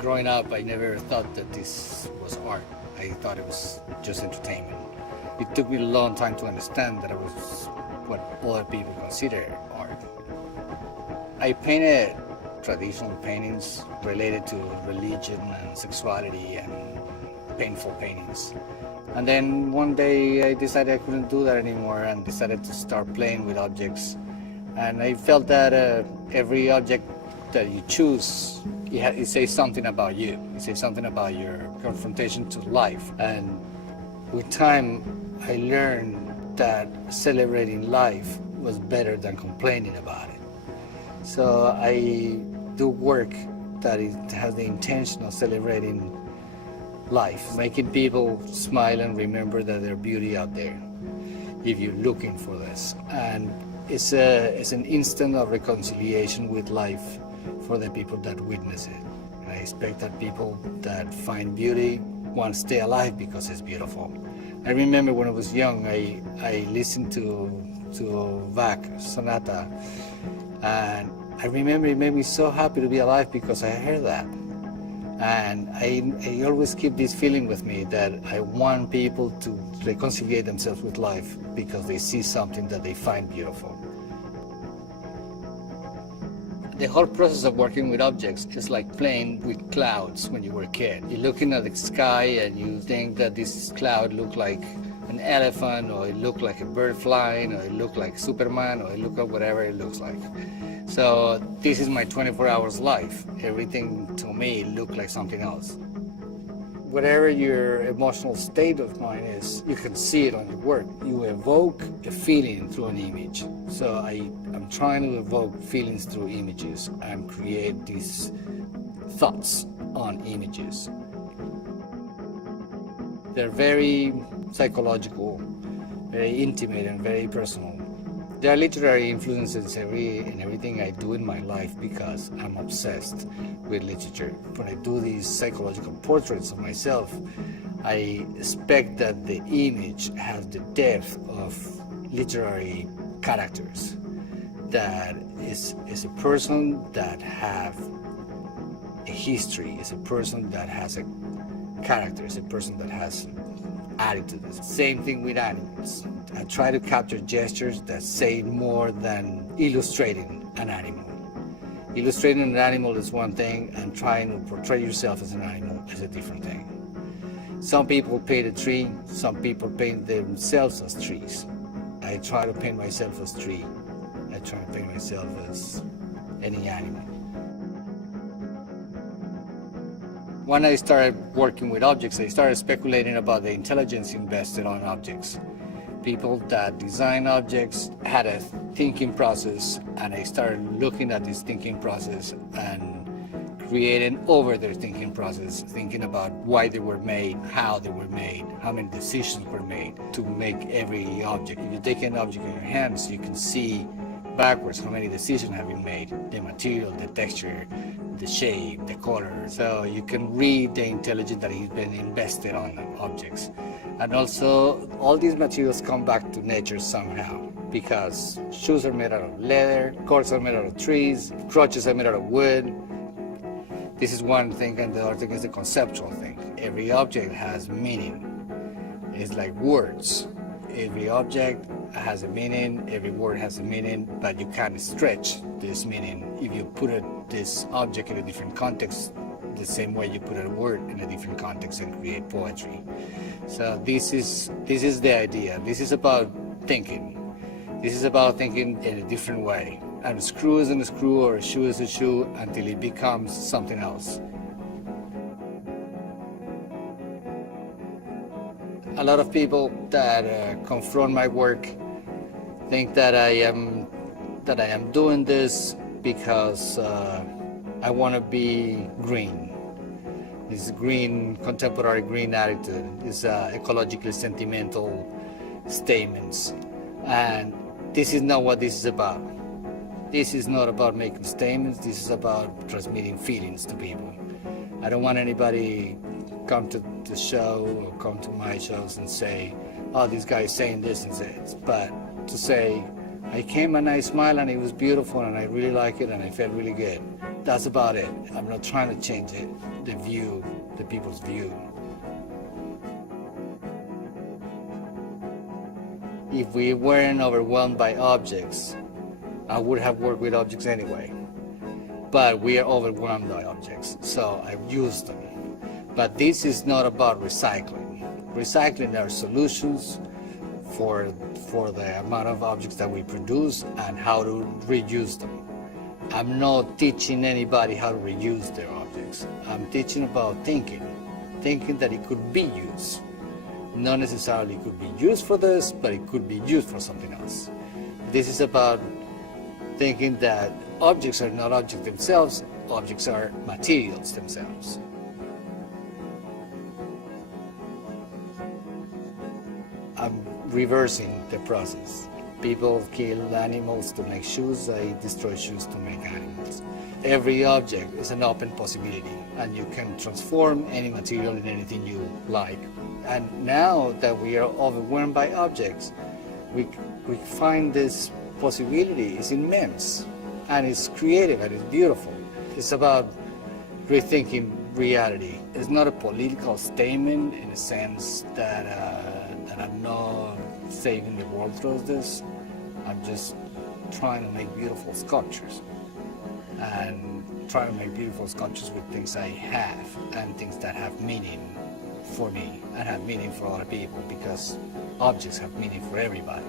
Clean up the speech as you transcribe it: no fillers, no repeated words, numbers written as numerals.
Growing up, I never thought that this was art. I thought it was just entertainment. It took me a long time to understand that it was what other people consider art. I painted traditional paintings related to religion and sexuality and painful paintings. And then one day I decided I couldn't do that anymore and decided to start playing with objects. And I felt that every object that you choose, it says something about you. It says something about your confrontation to life. And with time, I learned that celebrating life was better than complaining about it. So I do work that has the intention of celebrating life, making people smile and remember that there's beauty out there if you're looking for this. And it's an instant of reconciliation with life for the people that witness it. And I expect that people that find beauty want to stay alive because it's beautiful. I remember when I was young, I listened to Bach sonata, and I remember it made me so happy to be alive because I heard that. And I always keep this feeling with me that I want people to reconcile themselves with life because they see something that they find beautiful. The whole process of working with objects is like playing with clouds when you were a kid. You're looking at the sky and you think that this cloud looked like an elephant, or it looked like a bird flying, or it looked like Superman, or it looked like whatever it looks like. So this is my 24 hours life. Everything to me looked like something else. Whatever your emotional state of mind is, you can see it on your work. You evoke a feeling through an image. So I'm trying to evoke feelings through images and create these thoughts on images. They're very psychological, very intimate, and very personal. There are literary influences in everything I do in my life because I'm obsessed with literature. When I do these psychological portraits of myself, I expect that the image has the depth of literary characters. That is a person that have a history, is a person that has a character, is a person that has attitude. Same thing with animals. I try to capture gestures that say more than illustrating an animal. Illustrating an animal is one thing, and trying to portray yourself as an animal is a different thing. Some people paint a tree, some people paint themselves as trees. I try to paint myself as tree. I try to paint myself as any animal. When I started working with objects, I started speculating about the intelligence invested on objects. People that design objects had a thinking process, and I started looking at this thinking process and creating over their thinking process, thinking about why they were made, how they were made, how many decisions were made to make every object. If you take an object in your hands, you can see backwards how many decisions have been made, the material, the texture, the shape, the color. So you can read the intelligence that has been invested on objects. And also, all these materials come back to nature somehow, because shoes are made out of leather, cords are made out of trees, crutches are made out of wood. This is one thing, and the other thing is the conceptual thing. Every object has meaning. It's like words. Every object has a meaning, every word has a meaning, but you can't stretch this meaning if you put this object in a different context, the same way you put a word in a different context and create poetry. So this is the idea. This is about thinking. This is about thinking in a different way. And a screw isn't a screw, or a shoe is a shoe, until it becomes something else. A lot of people that confront my work think that I am doing this because I want to be green. This green, contemporary green attitude, is ecologically sentimental statements, and this is not what this is about. This is not about making statements. This is about transmitting feelings to people. I don't want anybody come to the show or come to my shows and say, oh, this guy is saying this and this, but to say, I came and I smiled and it was beautiful and I really like it and I felt really good. That's about it. I'm not trying to change it, the people's view. If we weren't overwhelmed by objects, I would have worked with objects anyway. But we are overwhelmed by objects, so I've used them. But this is not about recycling. Recycling are solutions for the amount of objects that we produce and how to reuse them. I'm not teaching anybody how to reuse their objects. I'm teaching about thinking that it could be used. Not necessarily could be used for this, but it could be used for something else. This is about thinking that objects are not objects themselves, objects are materials themselves. I'm reversing the process. People kill animals to make shoes, they destroy shoes to make animals. Every object is an open possibility, and you can transform any material in anything you like. And now that we are overwhelmed by objects, we find this possibility is immense, and it's creative, and it's beautiful. It's about rethinking reality. It's not a political statement in the sense that I'm not saving the world through this. I'm just trying to make beautiful sculptures, and trying to make beautiful sculptures with things I have and things that have meaning for me and have meaning for other people, because objects have meaning for everybody.